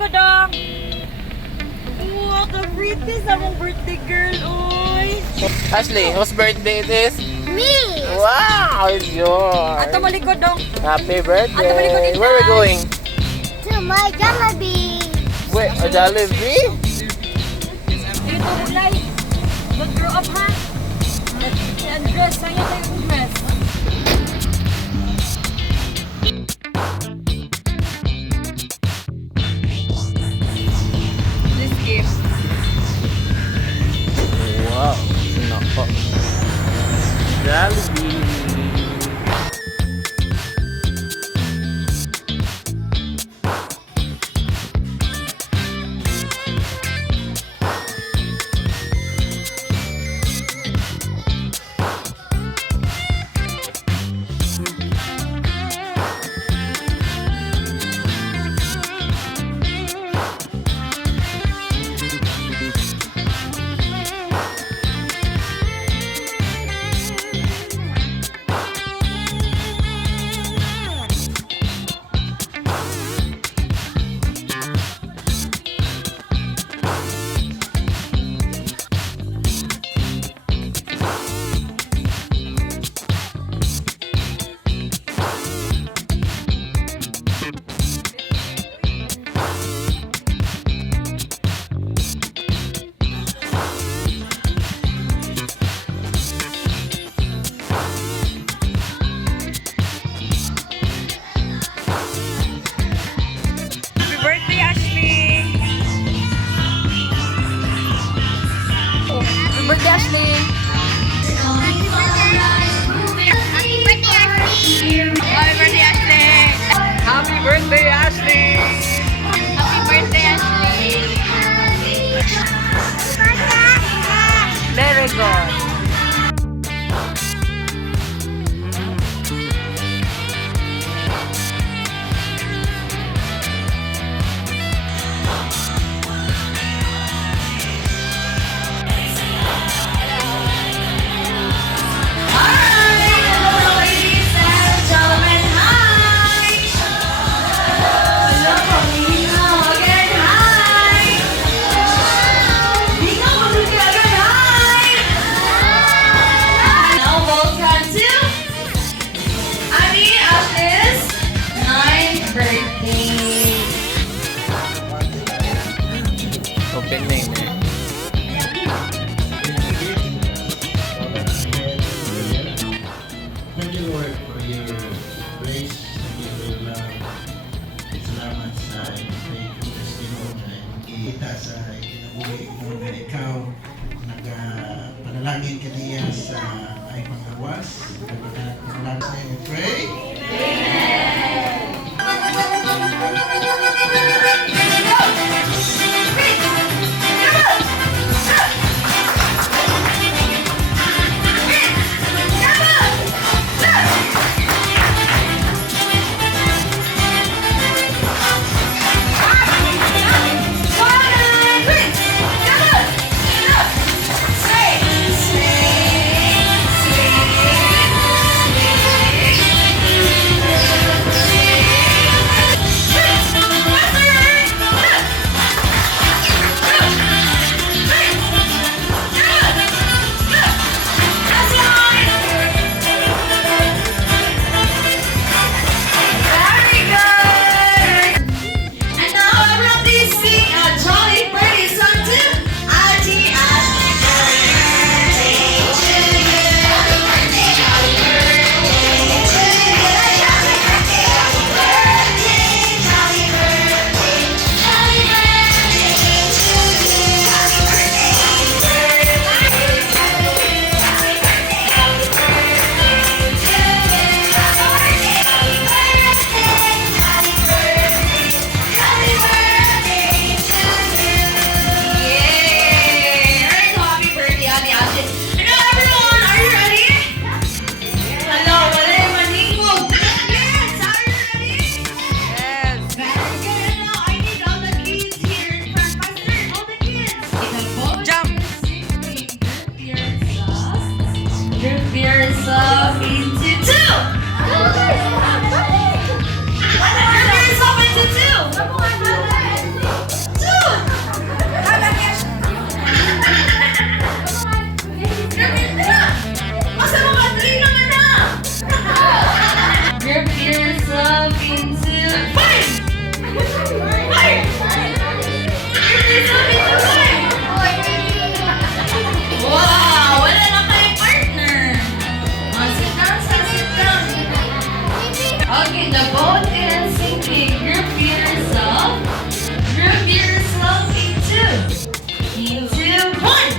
ko dong. Wow, ka-pretty sa mong birthday girl, oy. Ashley, whose birthday it is? Me! Wow, it's yours. Ato malikod dong. Happy Ato malikod birthday. din, Where are we Tay. going? To my Jollibee! Wait, a Jollibee? Dito ulay. Don't grow up, ha? Yan dress, sa'yo tayo yung dress. This gift. Wow, nako. Jollibee. Birthday, Ashley! Happy birthday, Ashley! Happy birthday, Ashley! Happy birthday, Ashley! Happy birthday, Ashley! Happy birthday, Ashley! Very good. Okay, the boat is sinking. Group yourself. Group yourself into one.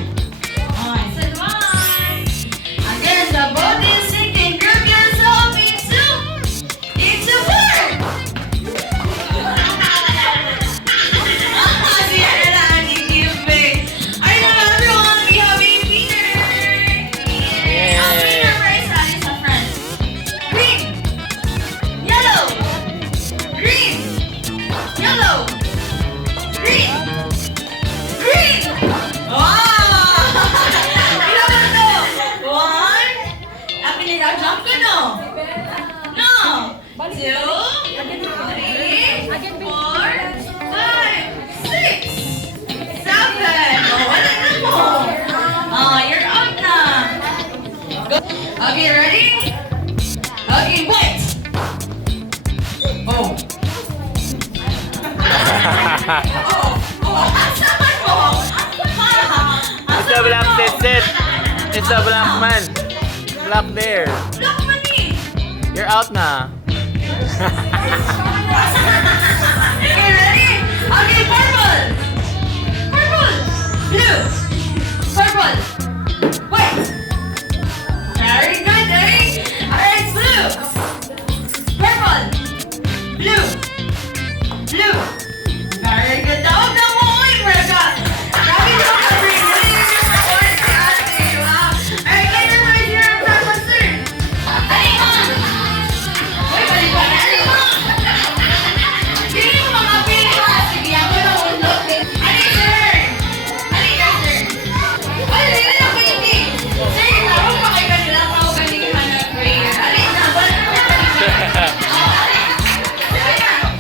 I said one. Again, the boat is sinking. Group yourself into four. Okay, ready? Okay, wait! Oh! Asaman mo! It's the black sit. It's the black man. Black there. Black money! You're out na. Okay, ready? Okay, purple! Purple! Blue! Purple! White! Very good, eh? Alright, blue! Purple! Blue! Blue! Very good. Tawag na mo ko yung Rega! Grabe yung ka-bring. Really, yung report si ate. Wow! Alright, kayo na right here ang purple, sir. Halika! Uy, balik ba na? Halika! Sige mo mga pili ha! Sige, ako na ulog. Halika, sir! Halika, sir! Ay, halika na, pwede! Sir, tawag pa kayo kanila. Tawag kanila na prayer. Halika, balik na. Halika! Halika!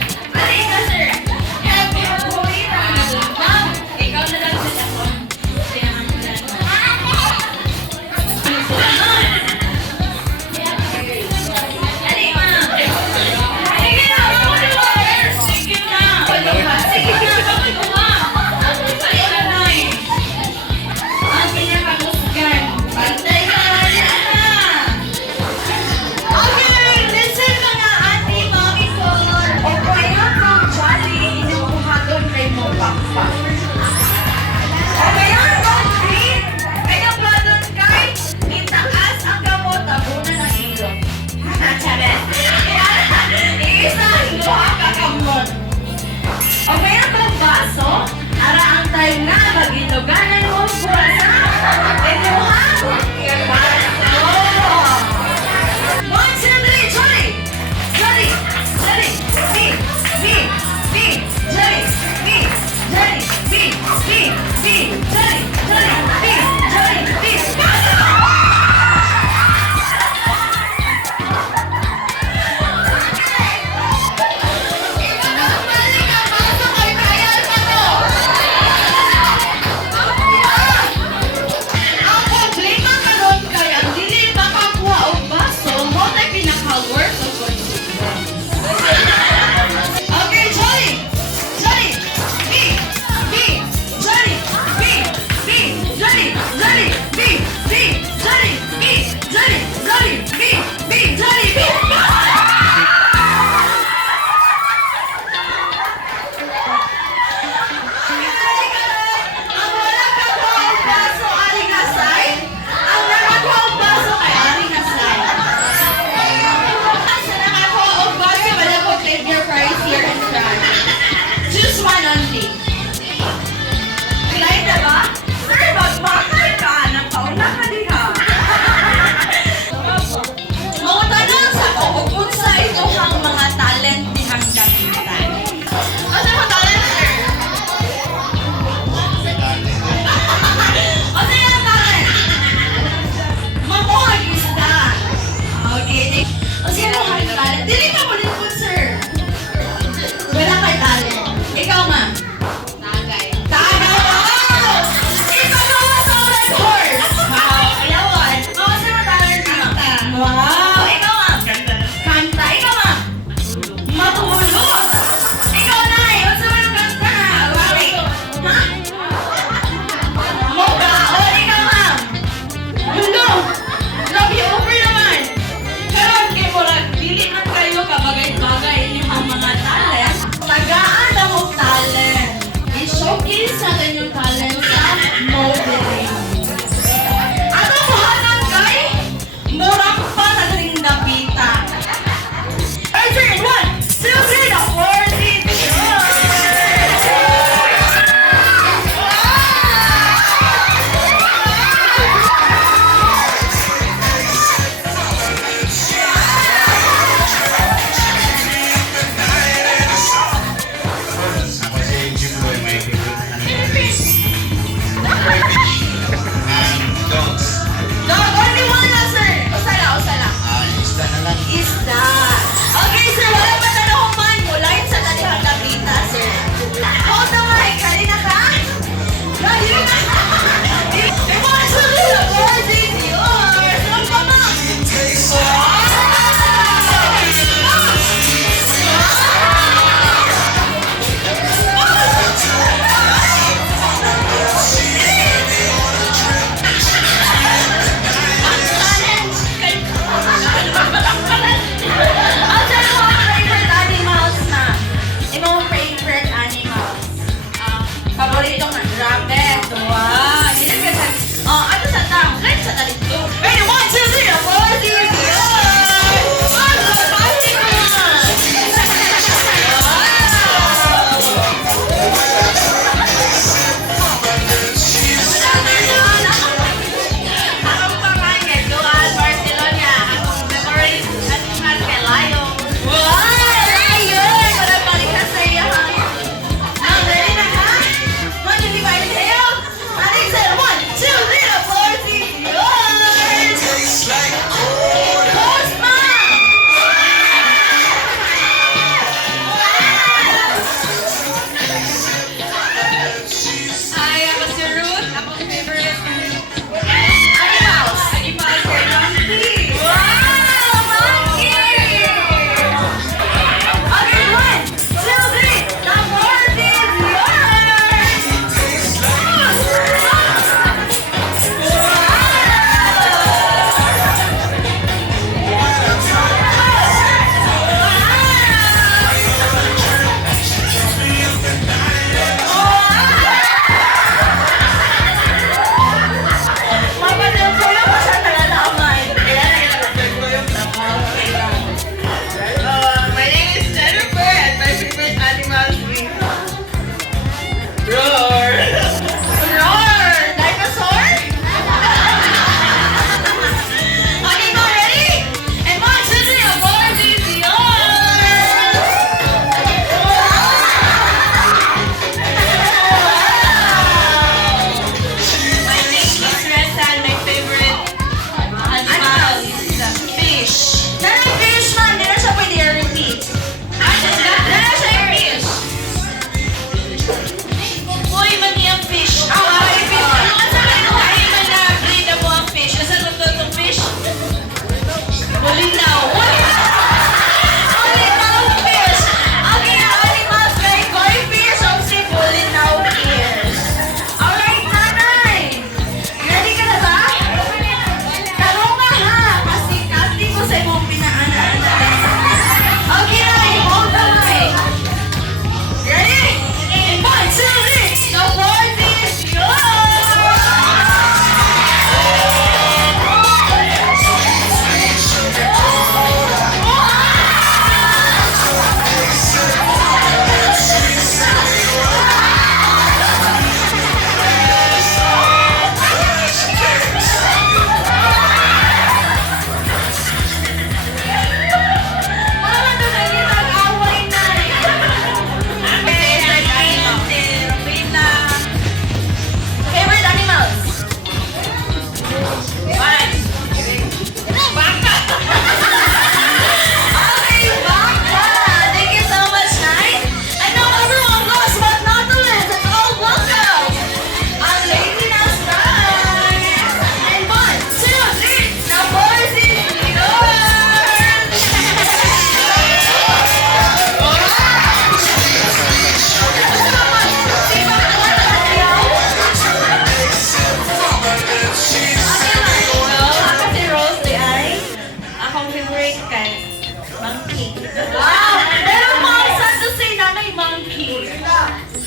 Wow! Pero mga sad to say, nanay monkey.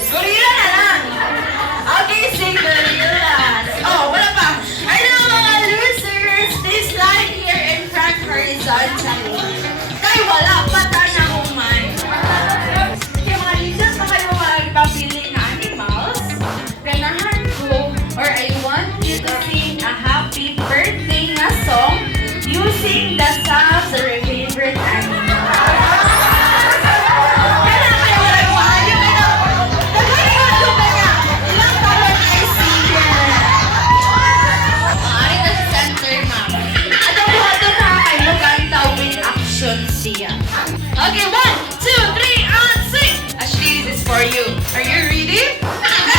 Gorilla na lang. Okay, say gorillas. Oh, wala pa. I know mga losers, they slide here in front horizontally. Kay wala pa na human. Kaya mga losers, baka yung mga nagpapili na animals, ganahan ko, or I want you to sing a happy birthday na song using the sounds of your favorite animal. Kaya kayo wala yung maayo kayo. Nagkakaroon ko ba niya? Ilang taon ay singer? Maaari na sa center, ma'am. At ang buhato na kayo kanta with action siya. Okay, 1, 2, 3, and sing! Ashley, this is for you. Are you ready? Yes!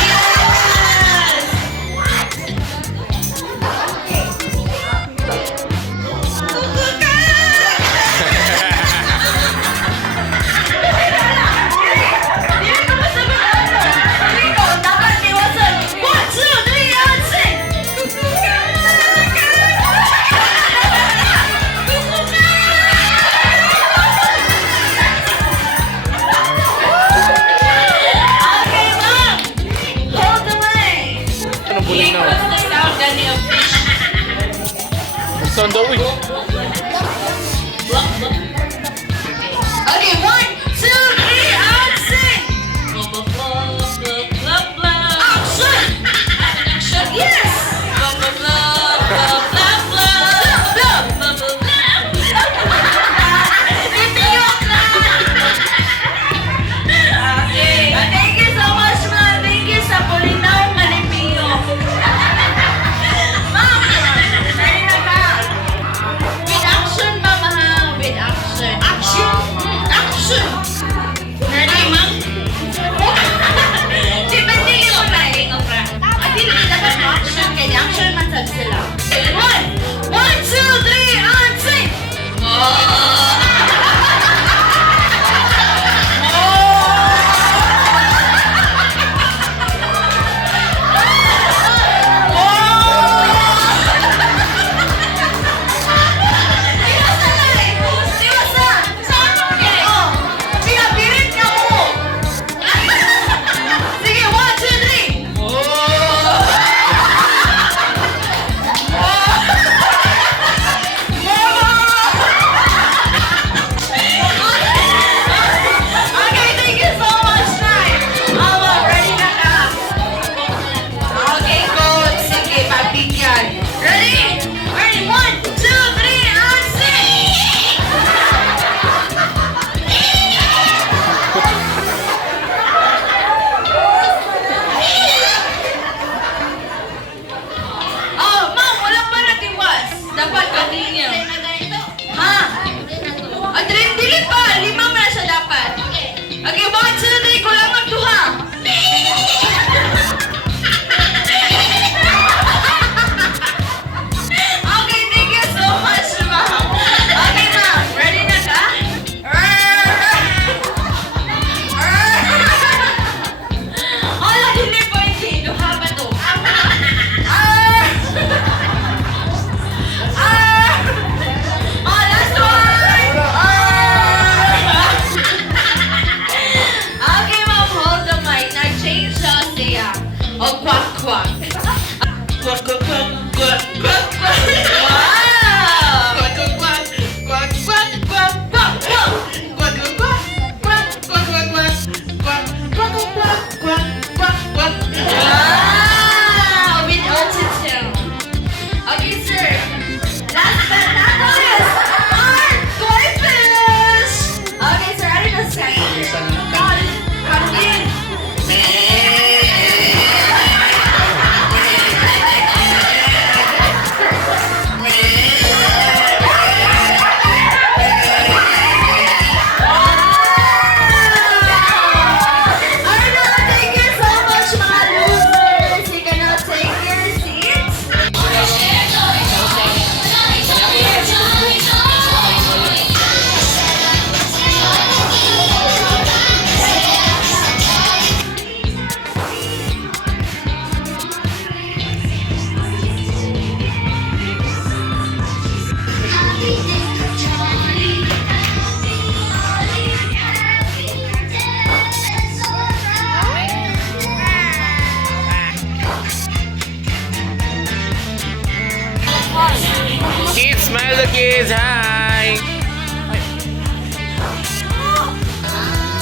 kids, hi!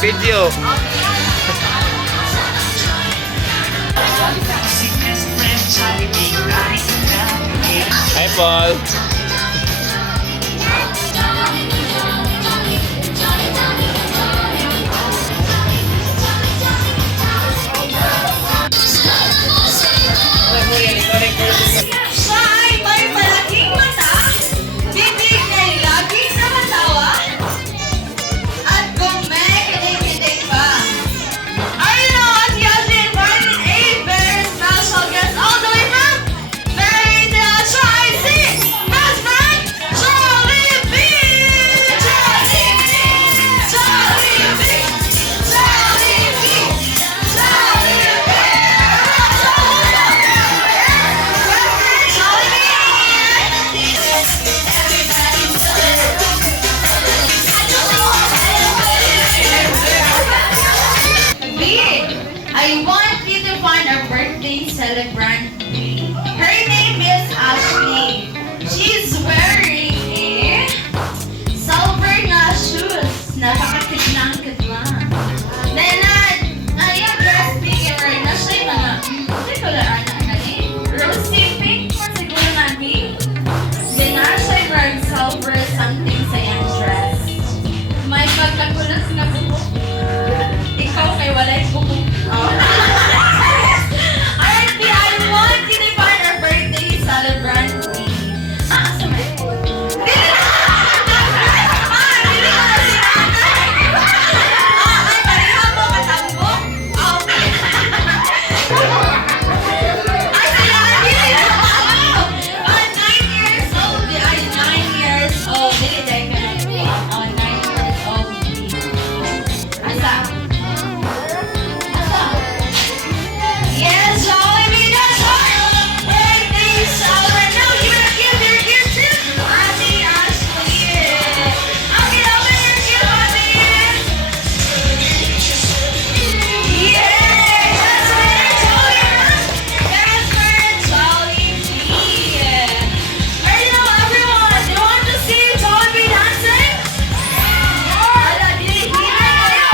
Video. Hi, Paul. Siya ay may malaking mata, bibig na laging nakatawa, at kung may kinikilig pa. I know at Yasmin invited a very special guest all the way from very Tri-C, best friend, Jollibee! Jollibee! Jollibee! Jollibee! I want you to find a birthday celebrant. Her name is Ashley. She's wearing a silver na shoes. Napakakidlang-kidlang. Then, yung dress figure na siya yung mga, hindi ko lang rosy pink mo siguro na di. Then, siya yung wearing silver something sa yung dress. May pagkakulas na buhok. Ikaw kay walay buhok. Alright, I want you to find our birthday celebrant. Sa may dili na! Dili ko na sinanay! Ay, pareha mo katambok? Okay. Ay, kailangan dili na! 9 years old. Ay, 9 years old. Dili, dahil ka na. 9 years old. Asa? Yes, Jollibee, that's right! Birthday celebrant! Now, you're a gift too! Auntie Ashley! Okay, open your gift, Auntie! Yay! That's right, Jollibee! That's right, Jollibee! Ready now, everyone? Do you want to see Jollibee dancing? Wala, dili, hina kayo!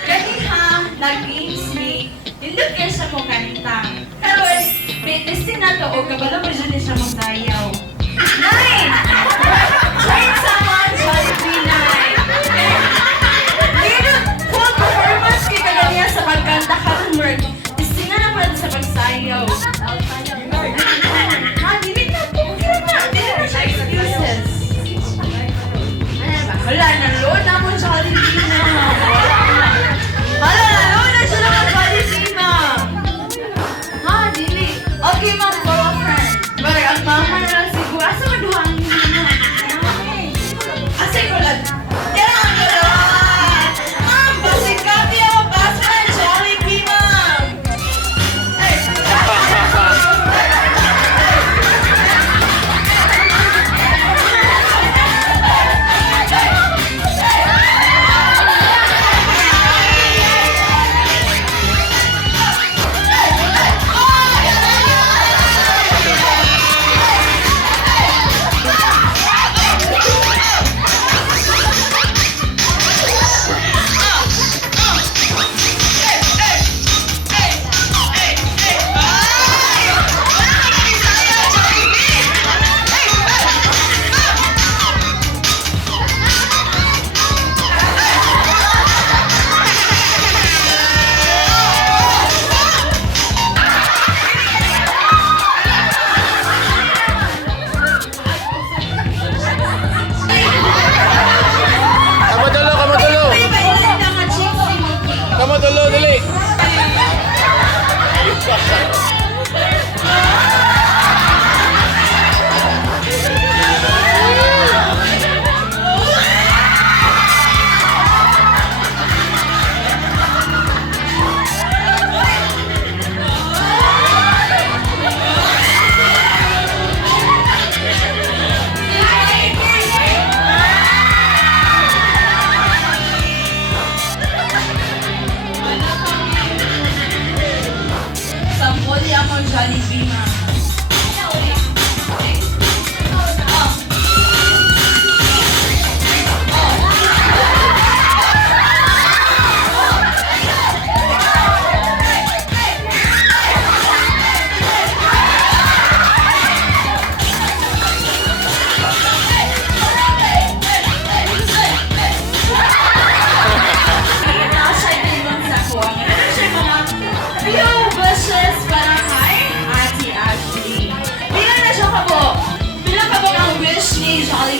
Ladies and nag-easy, nindot kayo sa mong kanta. Pero, testing na to, o kabalo mo dyan siya mong sayaw. Nine! Join someone, Jollibee, nine! Ngayon, full performance kay kanya sa pagkanta ka ng word. Testing na pala sa pagsayaw. Dili na po, dili na siya excuses. Wala, nalood na mo Jollibee na. Hala, nalood na siya naman Jollibee na. Ha, dili. Okay, ma'am, girlfriend. But ang mama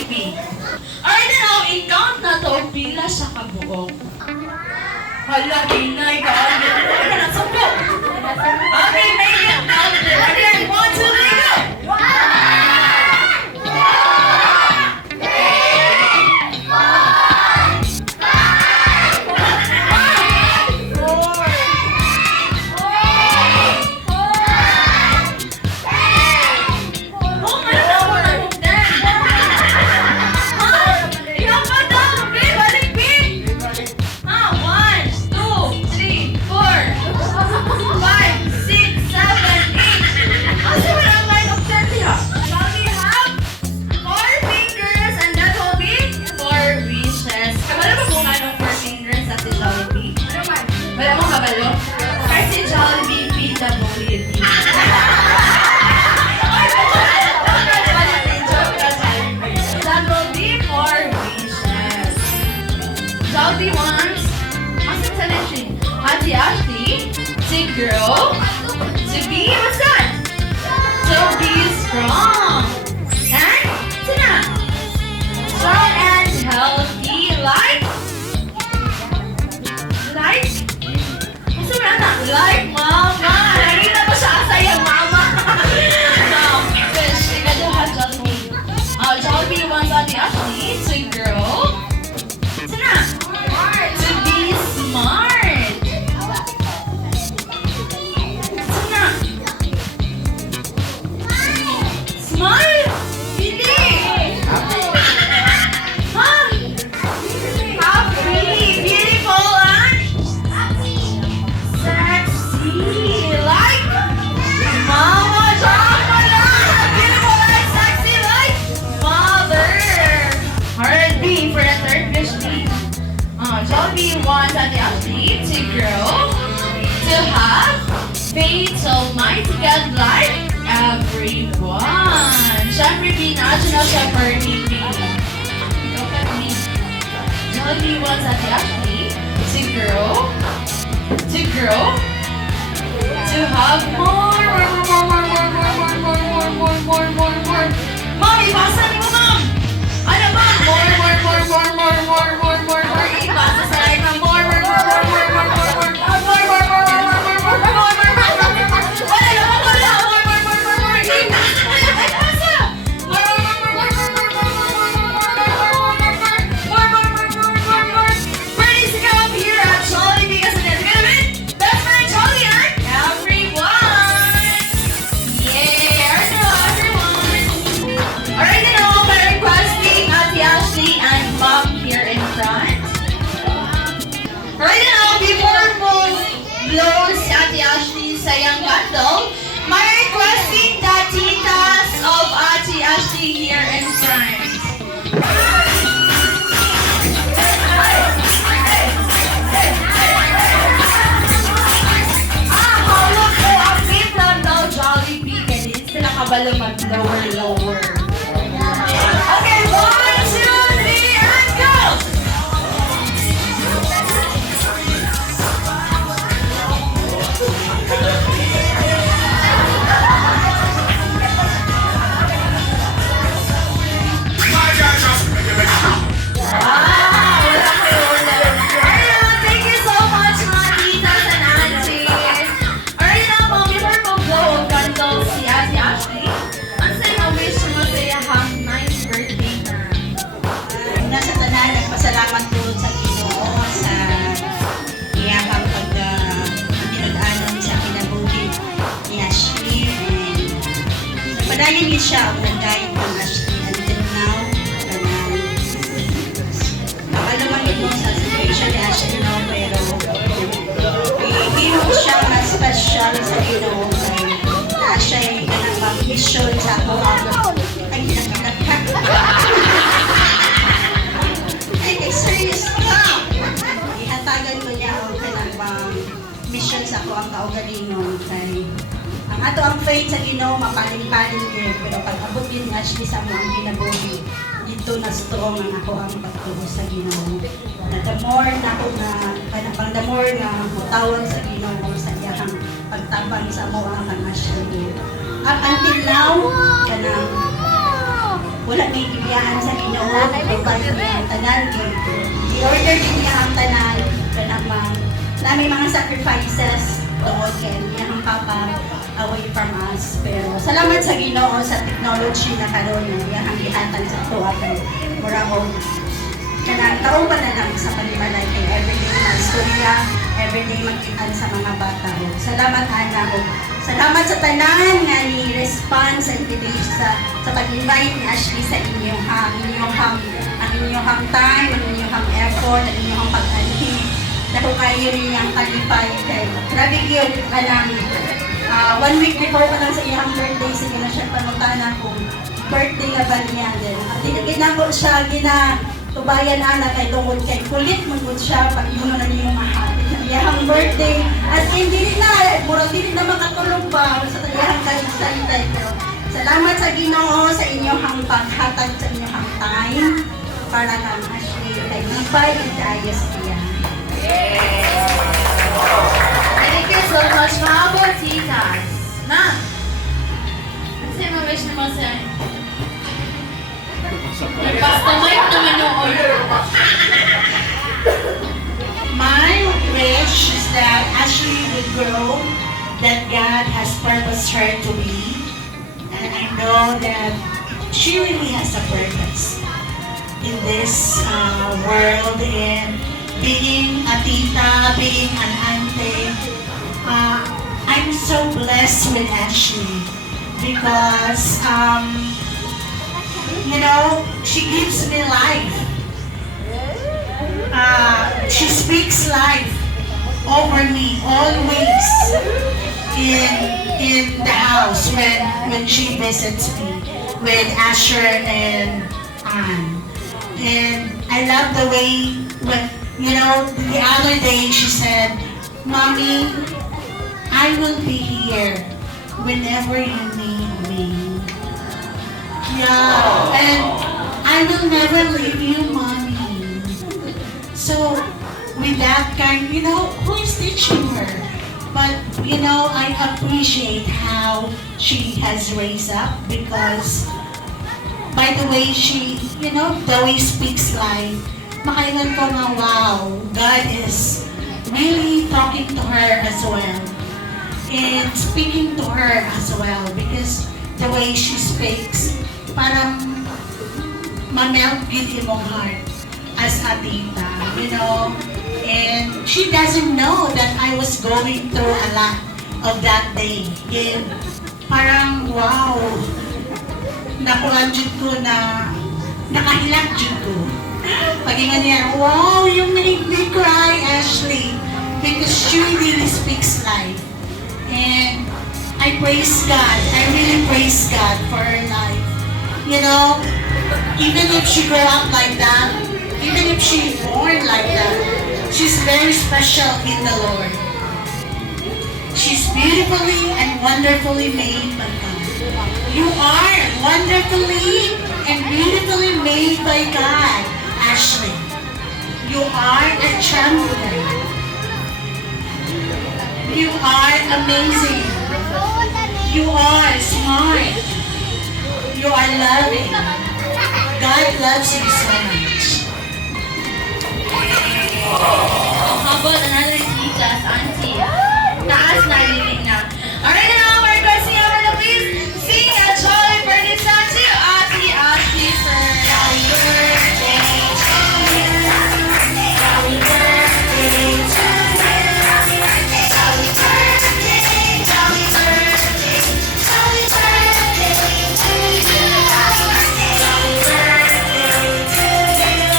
Jollibee. Alright now, i-count na to pila sa kabuok. Hala, Pinay, kaagad. Ano na, sampo. Okay, make it count. Again, 1, 2, 3, go! Jollibee wants Ate Ashley to grow, to be, what's that? To be strong. And, Tina, strong and healthy, like, kasi wala na, like mama. Nakita mo siya saya mama. No, fish, ikaduha Jollibee. Jollibee wants Ate Ashley to grow, Tina, to be smart. Smile! Hindi! Huh? Happy! Beautiful and sexy! Like Mama Chocolate! Beautiful and sexy like Mother! Alright, B for the third wish B. Jollibee wants Ate Ashley to grow, to have faith to mighty God like everyone. Siyempre, B, national siya for me, B. Jollibee wants Ate Ashley to grow, to have more. Mom, ibasa niyo, Mom! Ano ba? More. Ibasa sa life na more. Wala naman wala. Birthdays to come here at Jollibee kasi it's gonna be best friend Jolly and everyone! Yay! Everyone! Alright, we're requesting Ate Ashley and Mom here in front. Right now, before mo blow si Ate Ashley sa iyang candle, may requesting the titas of Ate Ashley here in front. Hawak ko ang beat lang daw Jollibee kaya hindi sila kabalo mag-lower. Okay, 1, 2, 3, and go! Thank you so much, mga titas and aunties. Alright na, Mom, before ko blow ang candle si Ate Ashley, ang sa'yo wish mo sa iyahang 9th birthday na. Nasa tanan, nagpasalamat po sa Ginoo sa iyahang pagdinudaanan sa kinabuhi ni Ashley. And nagpadayon din siya ang nag-guide ng Ashley until now. Nakaluman ito sa situation ni Ashley now, pero ihimo siya na special sa Ginoo. Na siya'y ganang mission sa ako. Ay, serious ka! Ihatagan ko niya ang kanang mission sa ako ang kaugalingon kay ang ato ang faith sa Ginoo mapaling-paling din pero pag abot din ni Ashley sa mo ang ginabuhi dito na strong ang ako ang pagtuho sa Ginoo na the more na ako na kanang the more nga mutawag sa Ginoo sa iyang pagtabang sa mo ang kang Ashley until now kanang wala may gibiyahan sa Ginoo, pagbabayad niya ang tanan, i-order din niya ang tanan, kanang may mga sacrifices tungkol kay niya ang papa away from us. Pero salamat sa Ginoo sa technology na karon niya ang gihatan sa ato kay mura og kanang kauban na lang sa panimalay kay everyday na istorya, everyday makita sa mga bata. Salamat ana og salamat sa tanan nga ni-respond sa invitation sa pag-invite ni Ashley sa inyong time, ang inyong effort, ang inyong pag-anhi. Dako kayo niyang kalipay kay grabe gyud kanang 1 week before pa lang sa iyang birthday sige na siya pangutana kung birthday nga ba niya din. At ginako siya tubayan ana kay tungod kay kulit man gud siya pag imo na niyo mahapit sa iyang birthday. As in dili na makatulog pa sa iyang kalisaytay. Pero salamat sa Ginoo sa inyong paghatag sa inyong time para kang Ashley kay lipay and ayos niya. Thank you so much, mga botitas. Ma'am, ano sa'yo ma-wish naman sa'yo? Nagpastamite naman yung order. My wish is that Ashley would grow, that God has purposed her to be, and I know that she really has a purpose in this world, and being a tita, being an auntie. I'm so blessed with Ashley because, she gives me life. She speaks life over me always in the house when she visits me with Asher and Anne. And I love the way the other day she said, "Mommy, I will be here whenever you need me." Yeah, and I will never leave you, Mommy. So, with that kind, who is teaching her? But, I appreciate how she has raised up because by the way she, the way speaks life, makaingan ko nga, wow, God is really talking to her as well. And speaking to her as well because the way she speaks, parang ma-melt din imong heart as a tita, And she doesn't know that I was going through a lot of that day. And parang, wow, nakuha dyan ko na, nakahilak dyan ko. Pag-ingan niya, wow, you made me cry, Ashley, because she really speaks life. And I praise God. I really praise God for her life. Even if she grew up like that, even if she born like that, she's very special in the Lord. She's beautifully and wonderfully made by God. You are wonderfully and beautifully made by God, Ashley. You are a champion. You are amazing. You are smart. You are loving. God loves you so much. How about another titas, auntie? Taas na, linig na. Alright, now we're requesting our please sing a Jolli-Party song to Ate Ashley for happy birthday to you. Happy birthday to you. Happy birthday, Jolli birthday, Jolli birthday, Jolli birthday to you. Happy birthday, Jolli birthday to you.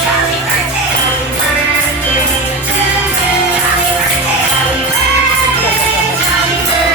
Happy birthday, Jolli birthday to you. Happy birthday, Jolli birthday, Jolli birthday.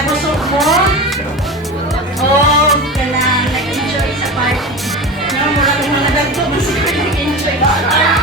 Nabusog mo? Oh, kanang nag-enjoy sa party. No, mura kong mga dagto, masipin nag-enjoy.